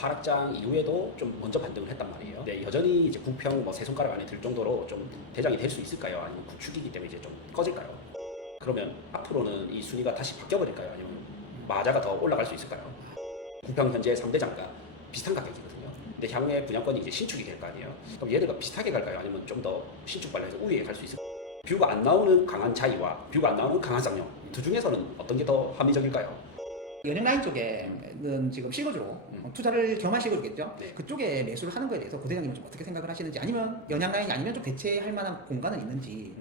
하락장 이후에도 좀 먼저 반등을 했단 말이에요. 근데 여전히 이제 구평 뭐 세 손가락 안에 들 정도로 좀 대장이 될 수 있을까요? 아니면 구축이기 때문에 이제 좀 꺼질까요? 그러면 앞으로는 이 순위가 다시 바뀌어버릴까요? 아니면 마자가 더 올라갈 수 있을까요? 구평 현재 3대 장가 비슷한 가격이거든요. 근데 향후에 분양권이 이제 신축이 될 거 아니에요. 그럼 얘들과 비슷하게 갈까요? 아니면 좀 더 신축 관련해서 우위에 갈 수 있을까요? 뷰가 안 나오는 강한 자이와 뷰가 안 나오는 강한 쌍용, 두 중에서는 어떤 게 더 합리적일까요? 연예라인 쪽에는 지금 실거주로 투자를 겸한 실거주겠죠. 네. 그쪽에 매수를 하는 거에 대해서 고대장님은 좀 어떻게 생각을 하시는지, 아니면 연양라인이 아니면 좀 대체할 만한 공간은 있는지.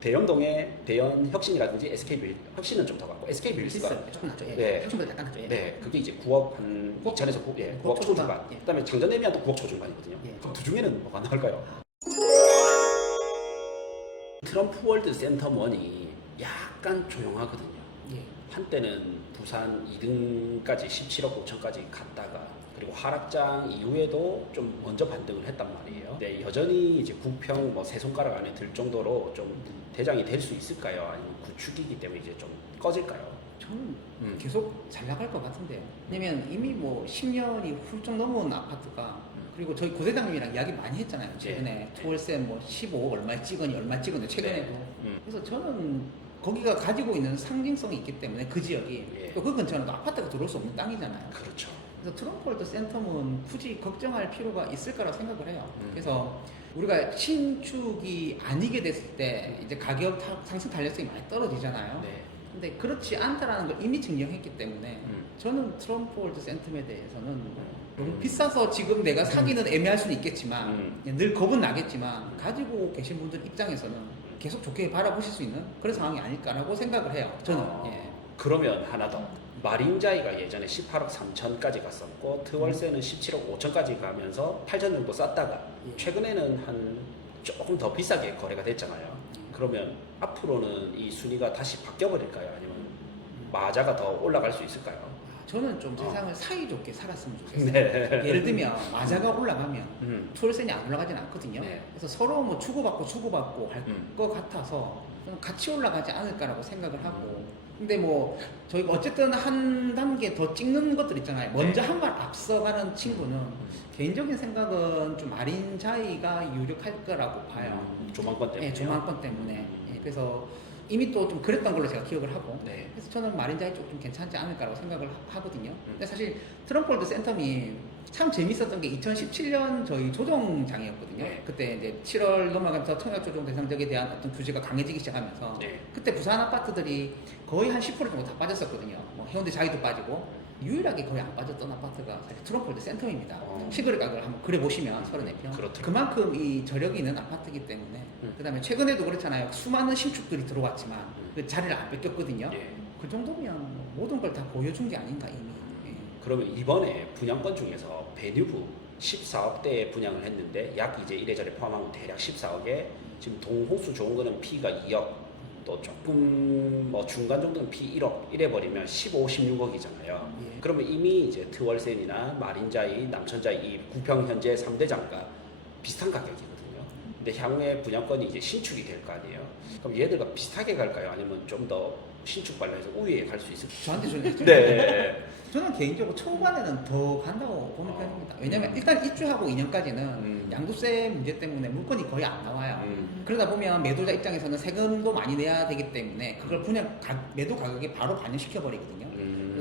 대연동의 대연 혁신이라든지 SK 빌 혁신은 좀 더 같고 SK 빌스가 있어요. 조금 낮죠. 예. 네. 혁신보다 약간 낮죠. 예. 네, 그게 이제 9억 한 2천에서 9억 초중반. 예. 그다음에 장전내미한 또 9억 초중반이거든요. 예. 그럼 두 중에는 뭐가 나을까요? 트럼프 월드 센터원이 약간 조용하거든요. 예. 한때는 부산 2등까지 17억 5천까지 갔다가 그리고 하락장 이후에도 좀 먼저 반등을 했단 말이에요. 근데 여전히 이제 구평 뭐 세 손가락 안에 들 정도로 좀 대장이 될 수 있을까요? 아니면 구축이기 때문에 이제 좀 꺼질까요? 저는 계속 잘 나갈 것 같은데요. 왜냐면 이미 뭐 10년이 훌쩍 넘은 아파트가, 그리고 저희 고대장님이랑 이야기 많이 했잖아요. 최근에 토월세 뭐 15억 얼마에 찍으니 얼마 찍었는데 최근에도. 그래서 저는 거기가 가지고 있는 상징성이 있기 때문에 그 지역이 또 그 근처는 또 아파트가 들어올 수 없는 땅이잖아요. 그렇죠. 그래서 트럼프 월드 센텀은 굳이 걱정할 필요가 있을 거라고 생각을 해요. 그래서 우리가 신축이 아니게 됐을 때 이제 가격 상승 탄력성이 많이 떨어지잖아요. 네. 근데 그렇지 않다라는 걸 이미 증명했기 때문에 저는 트럼프 월드 센텀에 대해서는 너무 비싸서 지금 내가 사기는 애매할 수는 있겠지만 늘 겁은 나겠지만 가지고 계신 분들 입장에서는 계속 좋게 바라보실 수 있는 그런 상황이 아닐까라고 생각을 해요. 저는. 예. 그러면 하나 더. 마린자이가 예전에 18억 3천까지 갔었고 트월세는 17억 5천까지 가면서 8천 정도 쌌다가 최근에는 한 조금 더 비싸게 거래가 됐잖아요. 그러면 앞으로는 이 순위가 다시 바뀌어버릴까요? 아니면 마자가 더 올라갈 수 있을까요? 저는 좀 세상을 사이좋게 살았으면 좋겠어요. 네. 예를 들면 마자가 올라가면 투월세는 안 올라가진 않거든요. 네. 그래서 서로 뭐 주고받고 할 것 같아서 저는 같이 올라가지 않을까라고 생각을 하고, 근데 뭐 저희가 어쨌든 한 단계 더 찍는 것들 있잖아요. 먼저 한 발 앞서가는 친구는 개인적인 생각은 좀 마린자이가 유력할 거라고 봐요. 조망권 때문에. 네, 조망권 때문에. 예, 그래서 이미 또 좀 그랬던 걸로 제가 기억을 하고, 네. 그래서 저는 마린자이 쪽 좀 괜찮지 않을까라고 생각을 하거든요. 근데 사실 트럼프 월드 센텀이 참 재밌었던 게 2017년 저희 조정장이었거든요. 네. 그때 이제 7월 넘어가면서 청약조정 대상적에 대한 어떤 규제가 강해지기 시작하면서 네. 그때 부산 아파트들이 거의 한 10% 정도 다 빠졌었거든요. 뭐 해운대 자이도 빠지고 유일하게 거의 안 빠졌던 아파트가 사실 트럼프 월드 센텀입니다. 시거래 가격을 한번 그래 보시면 34평. 그렇더라고요. 그만큼 이 저력이 있는 아파트이기 때문에. 그다음에 최근에도 그렇잖아요. 수많은 신축들이 들어왔지만 그 자리를 안 뺏겼거든요. 예. 그 정도면 모든 걸 다 보여준 게 아닌가 이미. 예. 그러면 이번에 분양권 중에서 베뉴브 14억대에 분양을 했는데 약 이제 이래저래 포함하면 대략 14억에 지금 동호수 좋은 거는 P가 2억, 또 조금 뭐 중간 정도는 P 1억 이래 버리면 15, 16억이잖아요. 예. 그러면 이미 이제 트월센이나 마린자이, 남천자이 이 구평 현재 3대 장가 비슷한 가격이거든요. 근데 향후에 분양권이 이제 신축이 될 거 아니에요. 그럼 얘들과 비슷하게 갈까요? 아니면 좀 더 신축 관련해서 우위에 갈 수 있을까요? 저한테 주는 네. 저는 개인적으로 초반에는 더 간다고 보는 편입니다. 왜냐면 일단 입주하고 2년까지는 양도세 문제 때문에 물건이 거의 안 나와요. 그러다 보면 매도자 입장에서는 세금도 많이 내야 되기 때문에 그걸 매도 가격에 바로 반영시켜 버리거든요.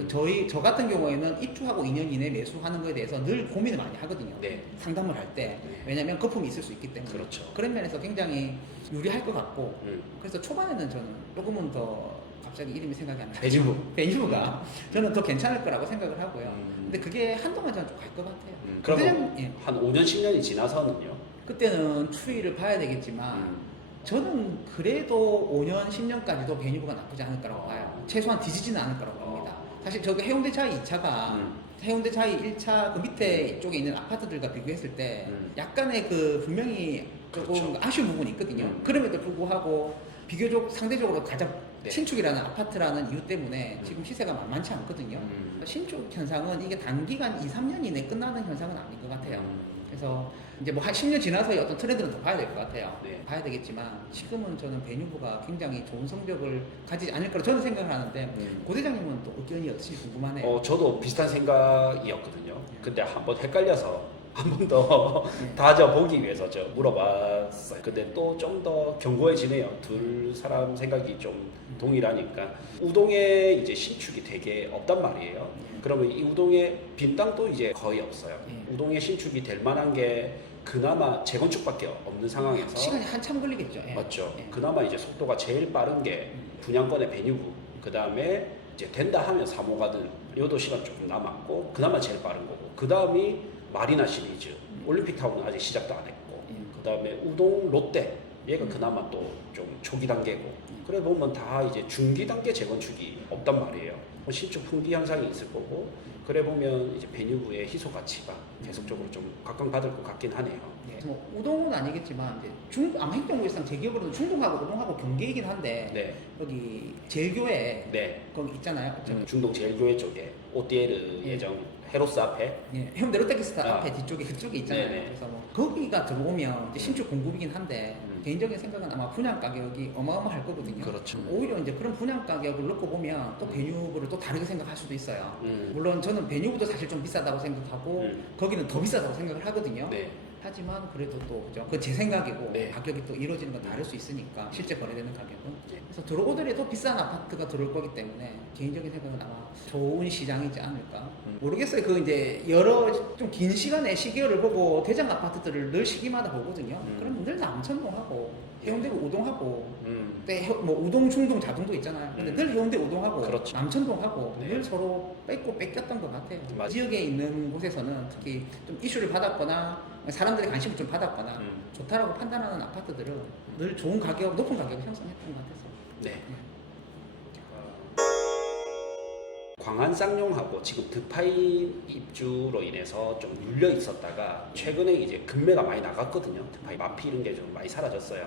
저 같은 경우에는 입주하고 2년 이내 매수하는 거에 대해서 늘 고민을 많이 하거든요. 네. 상담을 할 때. 왜냐면 거품이 있을 수 있기 때문에. 그렇죠. 그런 면에서 굉장히 유리할 것 같고, 그래서 초반에는 저는 조금은 더 갑자기 이름이 생각이 안 나요. 베뉴가 저는 더 괜찮을 거라고 생각을 하고요. 근데 그게 한동안 저는 좀 갈 것 같아요. 그러면 예. 한 5년, 10년이 지나서는요? 그때는 추이를 봐야 되겠지만 저는 그래도 5년, 10년까지도 베뉴가 나쁘지 않을 거라고 봐요. 최소한 뒤지지는 않을 거라고 봅니다. 사실 저기 해운대 차이 2차가 해운대 차이 1차 그 밑에 쪽에 있는 아파트들과 비교했을 때 약간의 그 분명히 조금 그렇죠. 아쉬운 부분이 있거든요. 그럼에도 불구하고 비교적 상대적으로 가장 네. 신축이라는 아파트라는 이유 때문에 지금 시세가 만만치 않거든요. 신축 현상은 이게 단기간 2, 3년 이내 끝나는 현상은 아닌 것 같아요. 그래서 이제 뭐 한 10년 지나서 어떤 트렌드는 더 봐야 될 것 같아요. 네. 봐야 되겠지만 지금은 저는 배뉴브가 굉장히 좋은 성적을 가지지 않을 거라 저는 생각을 하는데 고 대장님은 또 의견이 어떠신지 궁금하네요. 저도 비슷한 생각이었거든요. 근데 한번 헷갈려서 한 번 더 다져보기 위해서 저 물어봤어요. 근데 또 좀 더 견고해지네요. 둘 사람 생각이 좀 동일하니까. 우동에 이제 신축이 되게 없단 말이에요. 그러면 이 우동에 빈 땅도 이제 거의 없어요. 우동에 신축이 될 만한 게 그나마 재건축밖에 없는 상황에서 시간이 한참 걸리겠죠. 예. 맞죠. 예. 그나마 이제 속도가 제일 빠른 게 분양권의 배뉴브, 그 다음에 이제 된다 하면 3호 가든 요도 시간 조금 남았고 그나마 제일 빠른 거고 그 다음이 마리나 시리즈, 올림픽타운은 아직 시작도 안 했고 그 다음에 우동 롯데 얘가 그나마 또 좀 초기 단계고 그래 보면 다 이제 중기 단계 재건축이 없단 말이에요. 신축 풍기 현상이 있을 거고 그래 보면 이제 배뉴브의 희소 가치가 계속적으로 좀 각광받을 것 같긴 하네요. 네. 뭐 우동은 아니겠지만 이제 아마 행정부에서는 제 기억으로는 중동하고 우동하고 경계이긴 한데 네. 여기 제일교회 네. 거기 있잖아요. 중동 제일교회 쪽에 오띠에르 예정 헤로스 앞에 예, 현대 롯데기스타 아. 앞에 뒤쪽에 그쪽에 있잖아요. 네네. 그래서 뭐 거기가 들어오면 이제 신축 공급이긴 한데 개인적인 생각은 아마 분양 가격이 어마어마할 거거든요. 그렇죠. 오히려 이제 그런 분양 가격을 놓고 보면 또 배뉴브를 또 다르게 생각할 수도 있어요. 음. 물론 저는 배뉴브도 사실 좀 비싸다고 생각하고 거기는 더 비싸다고 생각을 하거든요. 네. 하지만 그래도 또 그죠. 그 제 생각이고 네. 가격이 또 이루어지는 건 다를 수 있으니까 실제 거래되는 가격은. 그래서 들어오더라도 비싼 아파트가 들어올 거기 때문에 개인적인 생각은 아마 좋은 시장이지 않을까. 모르겠어요. 그 이제 여러 좀 긴 시간의 시기를 보고 대장 아파트들을 늘 시기마다 보거든요. 그러면 늘 남천동하고 해운대 우동하고 뭐 우동 중동 자동도 있잖아요. 근데 늘 해운대 우동하고 그렇죠. 남천동하고 네. 늘 서로 뺏고 뺏겼던 것 같아요. 맞아요. 지역에 있는 곳에서는 특히 좀 이슈를 받았거나 사람들의 관심을 좀 받았거나 좋다라고 판단하는 아파트들은 늘 좋은 가격, 높은 가격을 형성했던 것 같아서. 네. 광안 쌍용하고 지금 드파인 입주로 인해서 좀 눌려 있었다가 최근에 이제 금매가 많이 나갔거든요. 드파인 마피 이런 게 좀 많이 사라졌어요.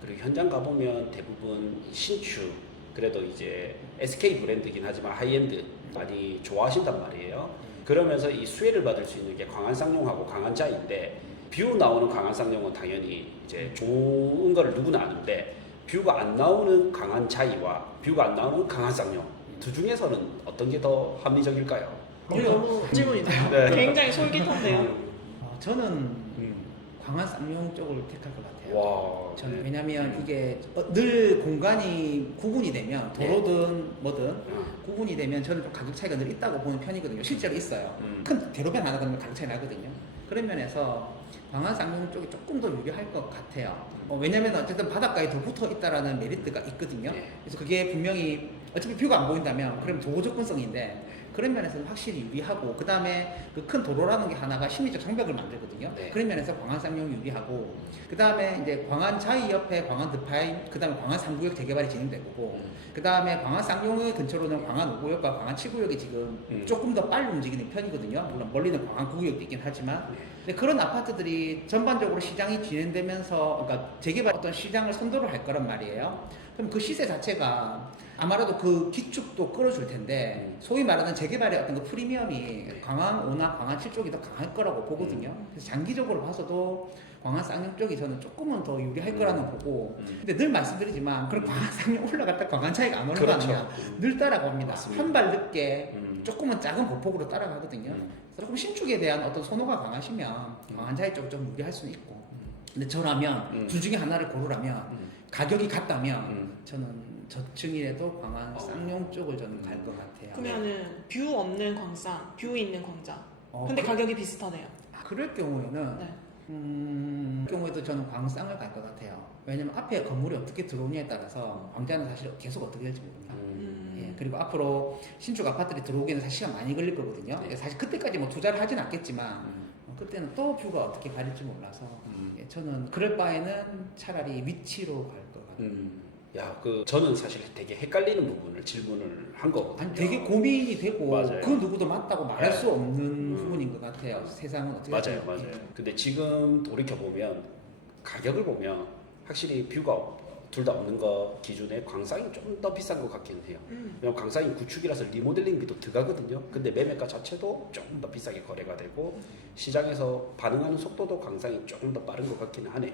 그리고 현장 가보면 대부분 신축 그래도 이제 SK 브랜드긴 하지만 하이엔드 많이 좋아하신단 말이에요. 그러면서 이 수혜를 받을 수 있는 게 광안 쌍용하고 광안자인데 뷰 나오는 광안 쌍용은 당연히 이제 좋은 거를 누구나 아는데 뷰가 안 나오는 광안 자이와 뷰가 안 나오는 광안 쌍용 두 중에서는 어떤 게 더 합리적일까요? 너무 질문이네요. 네. 굉장히 솔깃한데요. 저는 광안 쌍용 쪽을 택할 것 같아요. 와. 저는 네. 왜냐면 이게 늘 공간이 구분이 되면 도로든 뭐든 구분이 되면 저는 좀 가격 차이가 늘 있다고 보는 편이거든요. 실제로 있어요. 큰 대로변 하나 그러면 가격 차이 나거든요. 그런 면에서 광안 쌍용 쪽이 조금 더 유리할 것 같아요. 왜냐면 어쨌든 바닷가에 더 붙어 있다라는 메리트가 있거든요. 네. 그래서 그래서 그게 분명히 어차피 뷰가 안 보인다면 그럼 도로 접근성인데 그런 면에서는 확실히 유리하고 그 다음에 그 큰 도로라는 게 하나가 심리적 장벽을 만들거든요. 네. 그런 면에서 광안 쌍용 유리하고 그 다음에 이제 광안 자이 옆에 광안 드파인 그 다음에 광안 3구역 재개발이 진행될 거고 그 다음에 광안 쌍용의 근처로는 광안 5구역과 광안 7구역이 지금 조금 더 빨리 움직이는 편이거든요. 물론 멀리는 광안 9구역도 있긴 하지만 근데 그런 아파트들이 전반적으로 시장이 진행되면서 그러니까 재개발 어떤 시장을 선도를 할 거란 말이에요. 그럼 그 시세 자체가 아마도 그 기축도 끌어줄 텐데 소위 말하는 재개발의 어떤 그 프리미엄이 광안 5나 광안 7 쪽이 더 강할 거라고 보거든요. 그래서 장기적으로 봐서도 광안 쌍용 쪽이 저는 조금은 더 유리할 거라는 보고 근데 늘 말씀드리지만 그럼 광안 쌍용 올라갔다 광안 차이가 안 오는 그렇죠. 거 아니냐 늘 따라갑니다. 맞습니다. 한 발 늦게 조금은 작은 보폭으로 따라가거든요. 조금 신축에 대한 어떤 선호가 강하시면 광안 차이 쪽은 좀 유리할 수는 있고 근데 저라면 둘 중에 하나를 고르라면 가격이 같다면 저는 저층이라도 광안 쌍용 쪽을 저는 갈 것 같아요. 그러면은 뷰 없는 광장, 뷰 있는 광장. 근데 그, 가격이 비슷하네요. 그럴 경우에는 네. 그 경우에도 저는 광쌍을 갈 것 같아요. 왜냐면 앞에 건물이 어떻게 들어오냐에 따라서 광장은 사실 계속 어떻게 될지 모릅니다. 예, 그리고 앞으로 신축 아파트들이 들어오기는 사실 시간 많이 걸릴 거거든요. 사실 그때까지 뭐 투자를 하진 않겠지만 그때는 또 뷰가 어떻게 가릴지 몰라서 예, 저는 그럴 바에는 차라리 위치로 갈 것 같아요. 야, 저는 사실 되게 헷갈리는 부분을 질문을 한 거거든요. 아니, 되게 고민이 되고 맞아요. 그 누구도 맞다고 말할 네. 수 없는 부분인 것 같아요. 세상은 어떻게 맞아요, 될지. 맞아요. 근데 지금 돌이켜 보면 가격을 보면 확실히 뷰가 둘 다 없는 거 기준에 광상이 좀 더 비싼 것 같기는 해요. 왜냐면 광상이 구축이라서 리모델링비도 들어가거든요. 근데 매매가 자체도 조금 더 비싸게 거래가 되고 시장에서 반응하는 속도도 광상이 조금 더 빠른 것 같기는 하네요.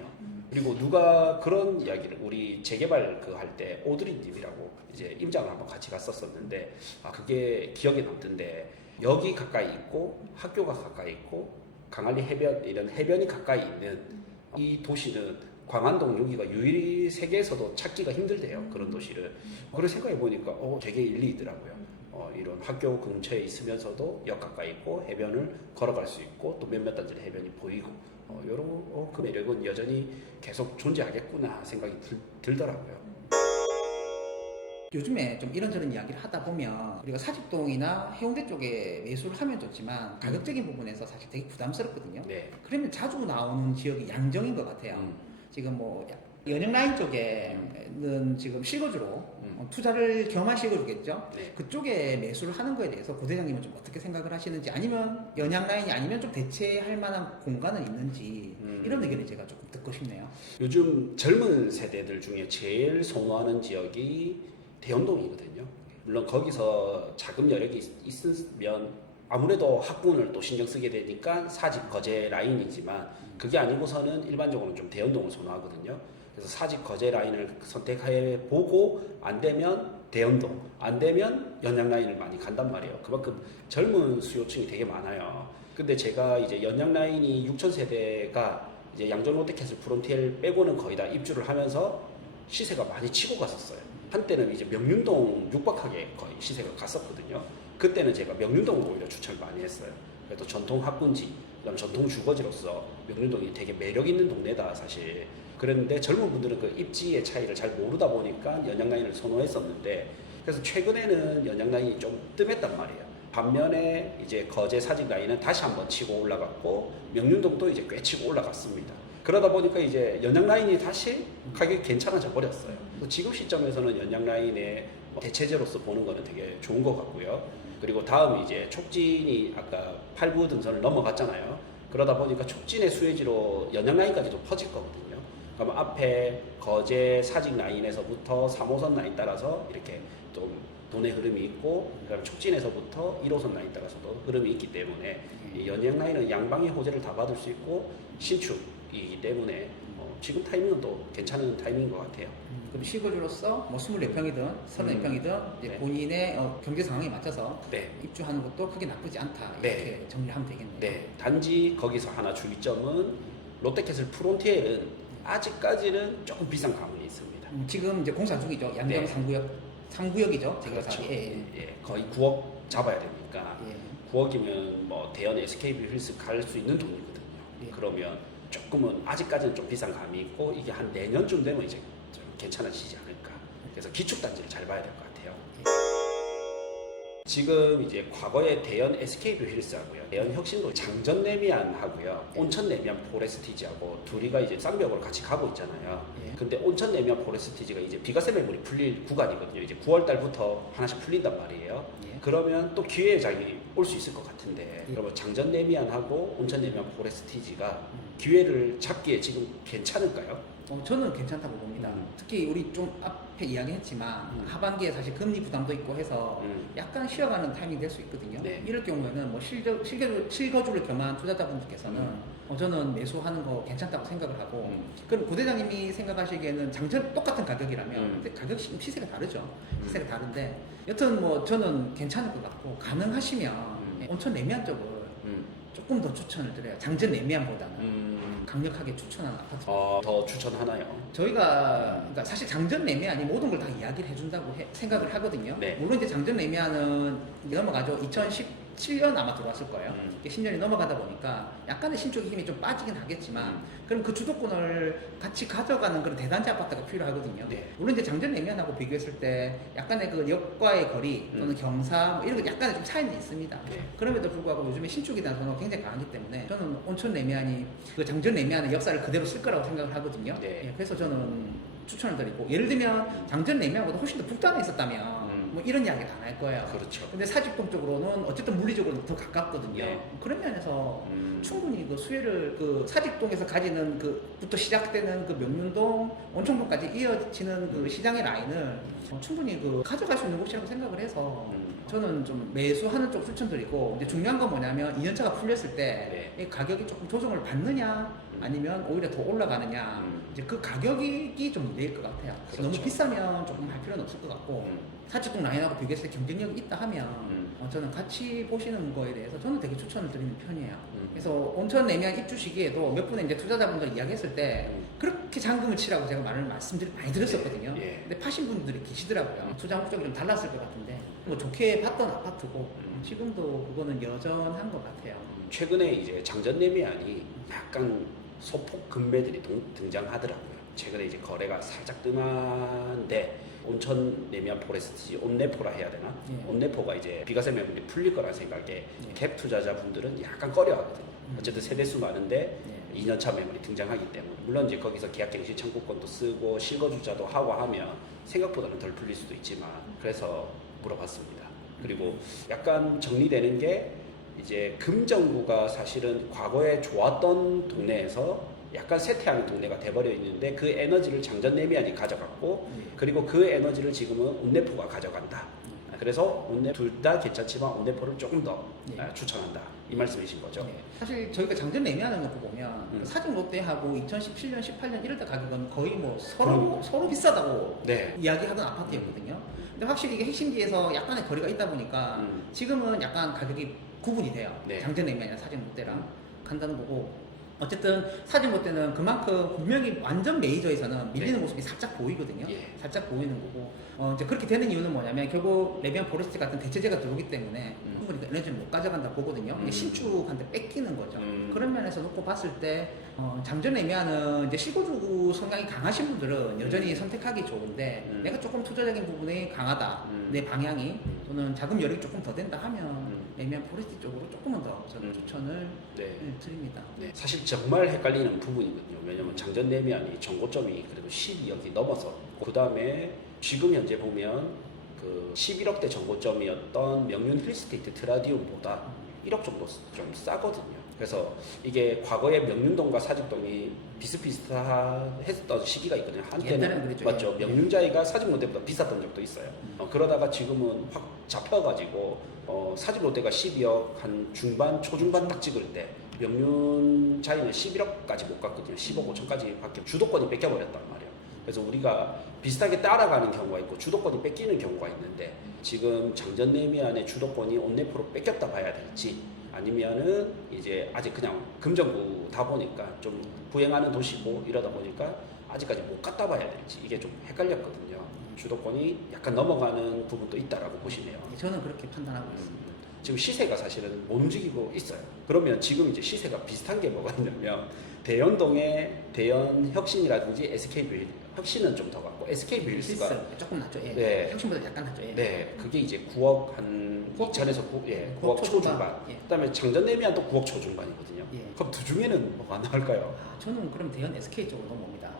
그리고 누가 그런 이야기를 우리 재개발 그 할 때 오드리님이라고 이제 임장을 한번 같이 갔었었는데 그게 기억에 남던데 여기 가까이 있고 학교가 가까이 있고 강안리 해변 이런 해변이 가까이 있는 이 도시는 광안동 여기가 유일히 세계에서도 찾기가 힘들대요. 그런 도시를. 그걸 생각해 보니까 되게 일리 있더라고요. 이런 학교 근처에 있으면서도 역 가까이 있고 해변을 걸어갈 수 있고 또 몇몇 단지 해변이 보이고 이런 그 매력은 여전히 계속 존재하겠구나 생각이 들더라고요. 요즘에 좀 이런저런 이야기를 하다 보면 우리가 사직동이나 해운대 쪽에 매수를 하면 좋지만 가격적인 부분에서 사실 되게 부담스럽거든요. 네. 그러면 자주 나오는 지역이 양정인 것 같아요. 지금 뭐 연영라인 쪽에는 지금 실거주로 투자를 겸한 실거주겠죠. 네. 그쪽에 매수를 하는 거에 대해서 고대장님은 좀 어떻게 생각을 하시는지 아니면 연양라인이 아니면 좀 대체할 만한 공간은 있는지 이런 의견을 제가 조금 듣고 싶네요. 요즘 젊은 세대들 중에 제일 선호하는 지역이 대연동이거든요. 물론 거기서 자금 여력이 있으면 아무래도 학군을 또 신경 쓰게 되니까 사직 거제 라인이지만 그게 아니고서는 일반적으로 좀 대연동을 선호하거든요. 그래서 사직 거제 라인을 선택해 보고 안 되면 대연동, 안 되면 연양 라인을 많이 간단 말이에요. 그만큼 젊은 수요층이 되게 많아요. 근데 제가 이제 연양 라인이 6,000세대가 이제 양전 롯데캐슬 프론티엘 빼고는 거의 다 입주를 하면서 시세가 많이 치고 갔었어요. 한때는 이제 명륜동 육박하게 거의 시세가 갔었거든요. 그때는 제가 명륜동을 오히려 추천을 많이 했어요. 그래도 전통 학군지, 그다음 전통 주거지로서 명륜동이 되게 매력 있는 동네다 사실. 그랬는데 젊은 분들은 그 입지의 차이를 잘 모르다 보니까 연양라인을 선호했었는데 그래서 최근에는 연양라인이 좀 뜸했단 말이에요. 반면에 이제 거제 사직 라인은 다시 한번 치고 올라갔고 명륜동도 이제 꽤 치고 올라갔습니다. 그러다 보니까 이제 연양라인이 다시 가격이 괜찮아져 버렸어요. 지금 시점에서는 연양라인의 대체제로서 보는 거는 되게 좋은 것 같고요. 그리고 다음 이제 촉진이 아까 8구 등선을 넘어갔잖아요. 그러다 보니까 촉진의 수혜지로 연양라인까지도 퍼질 거거든요. 그럼 앞에 거제 사직 라인에서부터 3호선 라인 따라서 이렇게 좀 돈의 흐름이 있고, 그다음에 촉진에서부터 1호선 라인 따라서도 흐름이 있기 때문에 이 연양 라인은 양방의 호재를 다 받을 수 있고 신축이기 때문에 지금 타이밍은 또 괜찮은 타이밍인 것 같아요. 그리고 실거주로서 뭐 24평이든 32평이든 네. 본인의 경제 상황에 맞춰서 네. 입주하는 것도 크게 나쁘지 않다 이렇게 네. 정리하면 되겠네요. 네. 단지 거기서 하나 주의점은 롯데캐슬 프론티엘은 아직까지는 조금 비싼 감이 있습니다. 지금 이제 공사 중이죠. 양정 네. 3구역이죠. 제가 그렇죠. 예. 예, 거의 9억 잡아야 되니까 예. 9억이면 뭐 대연 SKB 힐스 갈 수 있는 돈이거든요. 예. 그러면 조금은 아직까지는 좀 비싼 감이 있고 이게 한 내년쯤 되면 이제 좀 괜찮아지지 않을까. 그래서 기축 단지를 잘 봐야 될 것 같아요. 지금 이제 과거에 대연 SK뷰 힐스하고요, 대연 혁신도 장전 내미안하고요, 온천 내미안 포레스티지하고 둘이가 이제 쌍벽으로 같이 가고 있잖아요. 예. 근데 온천 내미안 포레스티지가 이제 비과세 매물이 풀릴 구간이거든요. 이제 9월 달부터 하나씩 풀린단 말이에요. 예. 그러면 또 기회의 장이 올 수 있을 것 같은데, 예. 그러면 장전 내미안하고 온천 내미안 포레스티지가 기회를 잡기에 지금 괜찮을까요? 저는 괜찮다고 봅니다. 음. 특히 우리 좀 앞에 이야기했지만 하반기에 사실 금리 부담도 있고 해서 약간 쉬어가는 타이밍이 될 수 있거든요. 네. 이럴 경우에는 뭐 실거주를 겸한 투자자분들께서는 저는 매수하는 거 괜찮다고 생각을 하고 그럼 고대장님이 생각하시기에는 장전 똑같은 가격이라면 근데 가격 시세가 다르죠. 시세가 다른데 여튼 뭐 저는 괜찮을 것 같고 가능하시면 온천 내미안 쪽을 조금 더 추천을 드려요. 장전 내미안보다는 강력하게 추천하는 아파트. 더 추천하나요? 저희가 그러니까 사실 장전 내미안이 모든 걸 다 이야기를 해준다고 생각을 하거든요. 네. 물론 이제 장전 내미안은 넘어가죠. 2017년 아마 들어왔을 거예요. 10년이 넘어가다 보니까 약간의 신축 힘이 좀 빠지긴 하겠지만 그럼 그 주도권을 같이 가져가는 그런 대단지 아파트가 필요하거든요. 네. 물론 이제 장전 내미안하고 비교했을 때 약간의 그 역과의 거리 또는 경사 뭐 이런 거 약간의 좀 차이는 있습니다. 네. 그럼에도 불구하고 요즘에 신축에 대한 선호가 굉장히 강하기 때문에 저는 온천 내미안이 그 장전 내미안의 역사를 그대로 쓸 거라고 생각을 하거든요. 네. 예, 그래서 저는 추천을 드리고 예를 들면 장전 내미안보다 훨씬 더 북단에 있었다면 뭐 이런 이야기는 안 할 거예요. 그렇죠. 근데 사직동 쪽으로는 어쨌든 물리적으로 더 가깝거든요. 네. 그런 면에서 충분히 그 수혜를 그 사직동에서 가지는 그부터 시작되는 그 명륜동, 온천동까지 이어지는 그 시장의 라인을 충분히 그 가져갈 수 있는 곳이라고 생각을 해서 저는 좀 매수하는 쪽 추천드리고, 이제 중요한 건 뭐냐면 2년차가 풀렸을 때 이 가격이 조금 조정을 받느냐 아니면 오히려 더 올라가느냐, 이제 그 가격이 좀 문제일 것 같아요. 그렇죠. 너무 비싸면 조금 할 필요는 없을 것 같고, 사직동 라인하고 비교했을 때 경쟁력이 있다 하면 저는 같이 보시는 거에 대해서 저는 되게 추천을 드리는 편이에요. 그래서 온천 내면 입주 시기에도 몇 분의 이제 투자자분들 이야기했을 때 그렇게 잔금을 치라고 제가 말씀드리 많이 드렸었거든요. 근데 파신 분들이 계시더라고요. 투자 목적이 좀 달랐을 것 같은데 뭐 좋게 봤던 아파트고 지금도 그거는 여전한 것 같아요. 최근에 이제 장전매매안이 약간 소폭 급매들이 등장하더라고요. 최근에 이제 거래가 살짝 뜸한데 온천 내면 포레스트지 온내포라 해야 되나? 예. 온내포가 이제 비과세 매물이 풀릴 거란 생각에 갭 투자자분들은 약간 꺼려하거든요. 어쨌든 세대수 많은데 2년차 매물이 등장하기 때문에, 물론 이제 거기서 계약갱신 청구권도 쓰고 실거주자도 하고 하면 생각보다는 덜 풀릴 수도 있지만, 그래서 물어봤습니다. 그리고 약간 정리되는 게 이제 금정구가 사실은 과거에 좋았던 동네에서 약간 쇠퇴하는 동네가 돼버려 있는데 그 에너지를 장전내미안이 가져갔고, 그리고 그 에너지를 지금은 온내포가 가져간다. 그래서 온내 둘 다 괜찮지만 온내포를 조금 더 추천한다, 이 말씀이신 거죠. 사실 저희가 장전 내면을 놓고 보면 사직 롯데하고 2017년, 18년 이럴 때 가격은 거의 뭐 서로 비싸다고 이야기하던 아파트였거든요. 근데 확실히 이게 핵심지에서 약간의 거리가 있다 보니까 지금은 약간 가격이 구분이 돼요. 장전 내면이나 사직 롯데랑 간다는 거고, 어쨌든 사직 롯데는 그만큼 분명히 완전 메이저에서는 밀리는 모습이 살짝 보이거든요. 살짝 보이는 거고, 이제 그렇게 되는 이유는 뭐냐면 결국 레비안 포레스트 같은 대체제가 들어오기 때문에 충분히 그 에너지를 못 가져간다 보거든요. 이게 신축한테 뺏기는 거죠. 그런 면에서 놓고 봤을 때 장전 레미안은 이제 실거주 성향이 강하신 분들은 여전히 선택하기 좋은데, 내가 조금 투자적인 부분이 강하다, 내 방향이 또는 자금 여력이 조금 더 된다 하면 레미안 포레스트 쪽으로 조금은 더 저는 추천을 드립니다. 사실 정말 헷갈리는 부분이거든요. 왜냐면 장전 내면이 정고점이 그래도 12억이 넘어서, 그 다음에 지금 현재 보면 그 11억대 정고점이었던 명륜 힐스테이트 트라디움보다 1억 정도 좀 싸거든요. 그래서 이게 과거에 명륜동과 사직동이 비슷비슷했던 시기가 있거든요. 한때는 맞죠. 명륜자이가 사직롯데보다 비쌌던 적도 있어요. 그러다가 지금은 확 잡혀가지고 사직롯데가 12억 한 중반, 초중반 딱 찍을 때 명륜자이는 11억까지 못 갔거든요. 10억 5천까지 밖에 주도권이 뺏겨버렸단 말이에요. 그래서 우리가 비슷하게 따라가는 경우가 있고 주도권이 뺏기는 경우가 있는데, 지금 장전내미안의 주도권이 온내포로 뺏겼다 봐야 될지, 아니면은 이제 아직 그냥 금정구다 보니까 좀 부행하는 도시고 이러다 보니까 아직까지 못 갔다 봐야 될지, 이게 좀 헷갈렸거든요. 주도권이 약간 넘어가는 부분도 있다라고 보시네요. 저는 그렇게 판단하고 있습니다. 지금 시세가 사실은 못 움직이고 있어요. 그러면 지금 이제 시세가 비슷한 게 뭐가 있냐면, 대연동의 대연혁신이라든지 SK뷰, 혁신은 좀 더 같고 SK뷰일스가 조금 낮죠. 혁신보다 약간 낮죠. 그게 이제 9억 한 2천에서 9억 초중반. 그다음에 장전내면 또 9억 초중반이거든요. 그럼 두 중에는 뭐가 나을까요? 저는 그럼 대연 SK 쪽으로 넘어옵니다.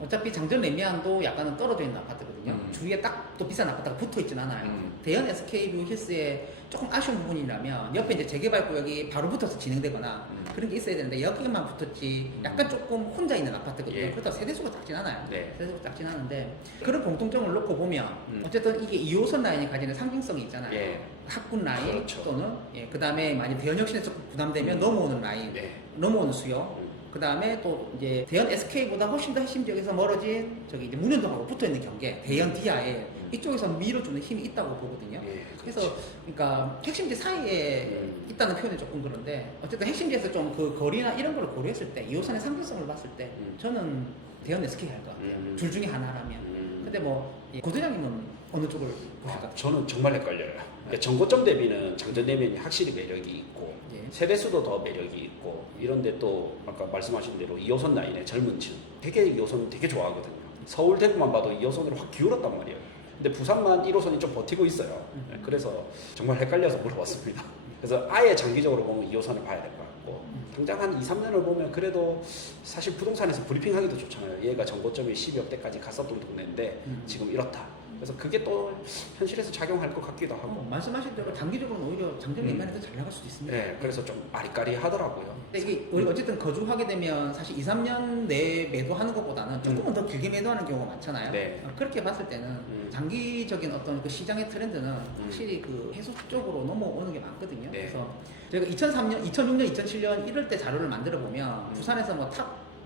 어차피 장전 레미안도 약간은 떨어져 있는 아파트거든요. 주위에 딱 또 비싼 아파트가 붙어 있진 않아요. 대연 SK뷰 힐스에 조금 아쉬운 부분이라면 옆에 이제 재개발 구역이 바로 붙어서 진행되거나 그런 게 있어야 되는데 여기만 붙었지 약간 조금 혼자 있는 아파트거든요. 그렇다고 세대수가 작진 않아요. 세대수가 작진 않은데 그런 공통점을 놓고 보면 어쨌든 이게 2호선 라인이 가지는 상징성이 있잖아요. 학군 라인 또는 그 다음에 만약 대연혁신에서 부담되면 넘어오는 라인, 넘어오는 수요. 그 다음에 또 이제 대연 SK보다 훨씬 더 핵심 지역에서 멀어진 저기 이제 문현동하고 붙어 있는 경계, 대연 디아에 이쪽에서 밀어주는 힘이 있다고 보거든요. 그래서 그러니까 핵심지 사이에 있다는 표현이 조금 그런데, 어쨌든 핵심지에서 좀 그 거리나 이런 걸 고려했을 때 2호선의 상징성을 봤을 때 저는 대연 SK 할 것 같아요. 둘 중에 하나라면. 근데 뭐 고대장님은 어느 쪽을 보실까요? 저는 정말 헷갈려요. 그러니까 정고점 대비는 장전내면이 확실히 매력이 있고 세대수도 더 매력이 있고, 이런데 또 아까 말씀하신 대로 2호선 라인의 젊은 층 되게 2호선 되게 좋아하거든요. 서울 대구만 봐도 2호선으로 확 기울었단 말이에요. 근데 부산만 1호선이 좀 버티고 있어요. 그래서 정말 헷갈려서 물어봤습니다. 그래서 아예 장기적으로 보면 2호선을 봐야 될 것 같고, 당장 한 2, 3년을 보면 그래도 사실 부동산에서 브리핑하기도 좋잖아요. 얘가 정고점이 12억대까지 갔었던 동네인데 지금 이렇다. 그래서 그게 또 현실에서 작용할 것 같기도 하고. 말씀하신 대로 장기적으로는 오히려 장전 내면에 더 잘 나갈 수도 있습니다. 네, 그래서 좀 아리까리하더라고요. 근데 이게 우리 어쨌든 거주하게 되면 사실 2, 3년 내에 매도하는 것보다는 조금은 더 길게 매도하는 경우가 많잖아요. 네. 그렇게 봤을 때는 장기적인 어떤 그 시장의 트렌드는 확실히 그 해수 쪽으로 넘어오는 게 많거든요. 네. 그래서 제가 2003년, 2006년, 2007년 이럴 때 자료를 만들어 보면 부산에서 뭐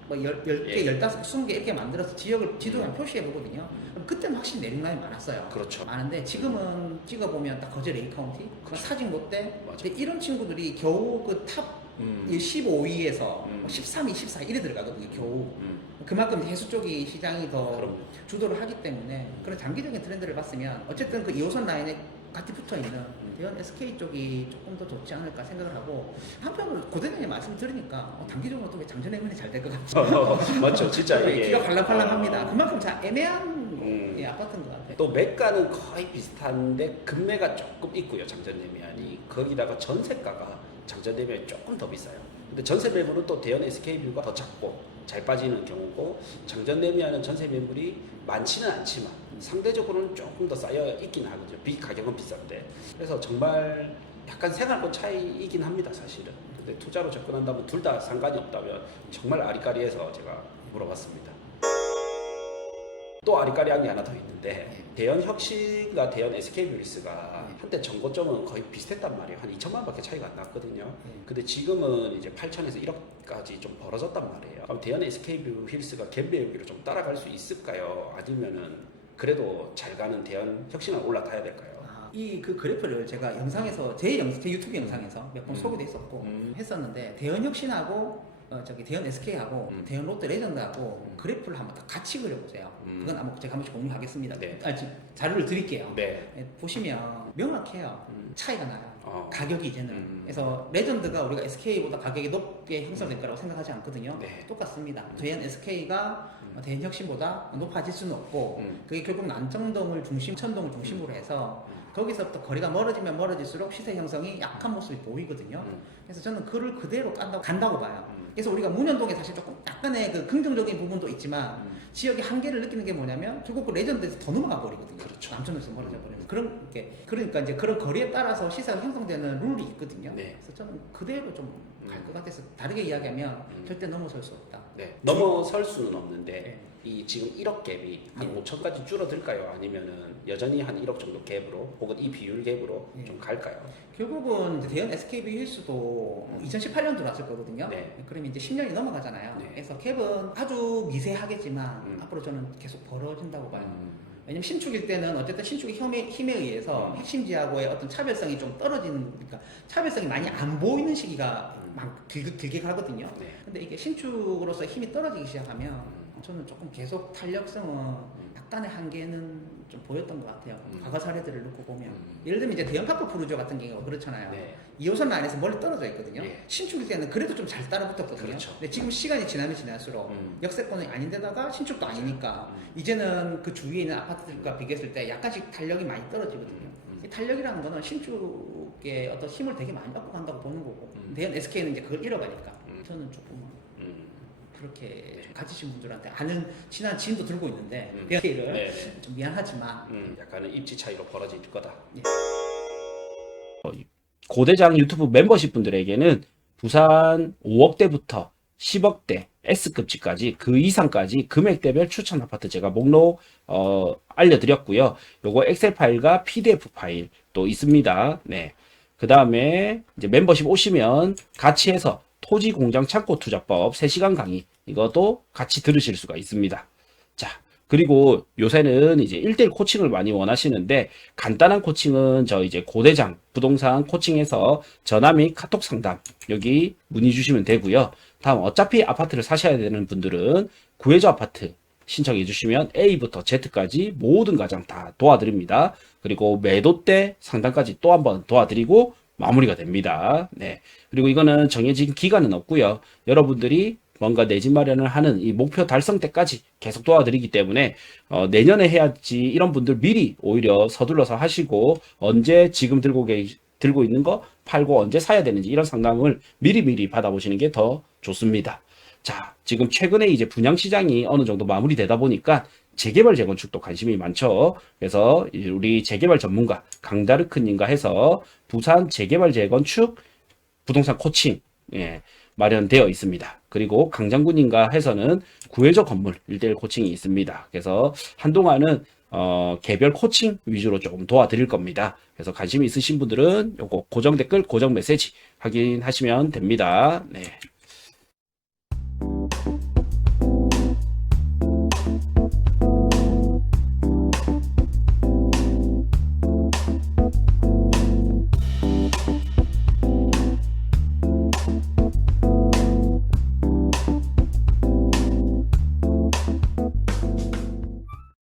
10개, 예. 15개, 20개 이렇게 만들어서 지역을 지도에 표시해 보거든요. 그럼 그때는 확실히 내륙라인이 많았어요. 그렇죠. 많은데 지금은 찍어보면 딱 거제 레이 카운티, 그렇죠. 사직 롯데, 맞아. 근데 이런 친구들이 겨우 그탑 15위에서 13위, 14위 이래 들어가거든요. 겨우. 그만큼 해수 쪽이 시장이 더 그럼요. 주도를 하기 때문에 그런 장기적인 트렌드를 봤으면 어쨌든 그 2호선 라인에 같이 붙어 있는 대연 SK 쪽이 조금 더 좋지 않을까 생각을 하고 한편으로 고대장님 말씀 들으니까 단기적으로 또 왜 장전해면이 잘 될 것 같죠. 맞죠. 진짜 이게 기가 발랑발랑합니다. 그만큼 자 애매한 예, 아파트인 것 같아요. 또 매가는 거의 비슷한데 금매가 조금 있고요. 장전대면이 거기다가 전세가가 장전대면이 조금 더 비싸요. 근데 전세 매물은 또 대연 SK뷰가 더 작고 잘 빠지는 경우고 장전대면은 전세 매물이 많지는 않지만 상대적으로는 조금 더 쌓여 있긴 하거든요. 가격은 비싼데. 그래서 정말 약간 생활권 차이이긴 합니다, 사실은. 근데 투자로 접근한다면 둘 다 상관이 없다면 정말 아리까리해서 제가 물어봤습니다. 또 아리까리한 게 하나 더 있는데 대연 혁신과 대연 SK뷰리스가 한때 정고점은 거의 비슷했단 말이에요. 한 2천만 밖에 차이가 안 났거든요. 근데 지금은 이제 8천에서 1억까지 좀 벌어졌단 말이에요. 그럼 대연 SK뷰리스가 갭 배우기로 좀 따라갈 수 있을까요? 아니면은 그래도 잘 가는 대연 혁신은 올라타야 될까요? 이 그 그래프를 제가 영상에서 제 유튜브 영상에서 몇 번 소개도 했었고 했었는데 대연 혁신하고 대연 SK하고 대연 롯데 레전드하고 그래프를 한번 다 같이 그려보세요. 그건 아마 제가 한 번씩 공유하겠습니다. 네. 자료를 드릴게요. 네. 보시면 명확해요. 차이가 나요. 가격이 이제는. 그래서 레전드가 우리가 SK보다 가격이 높게 형성될 거라고 생각하지 않거든요. 네. 똑같습니다. 대연 SK가 대연 혁신보다 높아질 수는 없고 그게 결국 난청동을 천동을 중심으로 해서 거기서부터 거리가 멀어지면 멀어질수록 시세 형성이 약한 모습이 보이거든요. 그래서 저는 그를 그대로 간다고 봐요. 그래서 우리가 문현동에 사실 조금 약간의 그 긍정적인 부분도 있지만 지역의 한계를 느끼는 게 뭐냐면 결국 그 레전드에서 더 넘어가 버리거든요. 그렇죠. 남천에서 멀어져 버려서 그러니까 이제 그런 거리에 따라서 시세가 형성되는 룰이 있거든요. 네. 그래서 저는 그대로 좀 갈 것 같아서 다르게 이야기하면 절대 넘어설 수 없다. 네. 넘어설 수는 없는데 네. 이 지금 1억 갭이 한 네. 5천까지 줄어들까요? 아니면은 여전히 한 1억 정도 갭으로 혹은 이 비율 갭으로 네. 좀 갈까요? 결국은 이제 대연 SKB 힐스도 2018년 들어왔을 거거든요. 네. 그러면 이제 10년이 넘어가잖아요. 네. 그래서 캡은 아주 미세하겠지만 앞으로 저는 계속 벌어진다고 봐요. 왜냐면 신축일 때는 어쨌든 신축의 힘에 의해서 핵심지하고의 어떤 차별성이 좀 떨어지는, 그러니까 차별성이 많이 안 보이는 시기가 막 길게 가거든요. 네. 근데 이게 신축으로서 힘이 떨어지기 시작하면 저는 조금 계속 탄력성은 약간의 한계는 좀 보였던 것 같아요. 과거 사례들을 놓고 보면. 예를 들면 이제 대형 파크 프루저 같은 경우가 그렇잖아요. 네. 2호선 라인에서 멀리 떨어져 있거든요. 예. 신축일 때는 그래도 좀 잘 따라붙었거든요. 그렇죠. 근데 지금 시간이 지나면 지날수록 역세권이 아닌데다가 신축도 아니니까 이제는 그 주위에 있는 아파트들과 비교했을 때 약간씩 탄력이 많이 떨어지거든요. 이 탄력이라는 거는 신축의 어떤 힘을 되게 많이 얻고 간다고 보는 거고 대연 SK는 이제 그걸 잃어가니까 저는 조금 그렇게 좀 가지신 분들한테 아는 친한 지인도 들고 있는데 대연 SK를 네. 좀 미안하지만 약간은 입지 차이로 벌어질 거다. 예. 고대장 유튜브 멤버십 분들에게는 부산 5억대부터 10억대 S급지까지 그 이상까지 금액대별 추천 아파트 제가 목록 알려드렸고요. 요거 엑셀 파일과 PDF 파일 또 있습니다. 네. 그 다음에 이제 멤버십 오시면 같이 해서 토지 공장 창고 투자법 3시간 강의 이것도 같이 들으실 수가 있습니다. 자, 그리고 요새는 이제 1대1 코칭을 많이 원하시는데 간단한 코칭은 저 이제 고대장 부동산 코칭에서 전화 및 카톡 상담 여기 문의 주시면 되고요. 다음 어차피 아파트를 사셔야 되는 분들은 구해줘 아파트 신청해 주시면 A부터 Z까지 모든 과정 다 도와드립니다. 그리고 매도 때 상담까지 또 한번 도와드리고 마무리가 됩니다. 네. 그리고 이거는 정해진 기간은 없고요. 여러분들이 뭔가 내 집 마련을 하는 이 목표 달성 때까지 계속 도와드리기 때문에 내년에 해야지 이런 분들 미리 오히려 서둘러서 하시고 언제 지금 들고 있는 거 팔고 언제 사야 되는지 이런 상담을 미리 받아보시는 게 더 좋습니다. 자, 지금 최근에 이제 분양 시장이 어느 정도 마무리되다 보니까 재개발 재건축도 관심이 많죠. 그래서 우리 재개발 전문가 강다르크님과 해서 부산 재개발 재건축 부동산 코칭 마련되어 있습니다. 그리고 강장군님과 해서는 구해적 건물 1대1 코칭이 있습니다. 그래서 한동안은 개별 코칭 위주로 조금 도와드릴 겁니다. 그래서 관심이 있으신 분들은 요거 고정 댓글, 고정 메시지 확인하시면 됩니다. 네.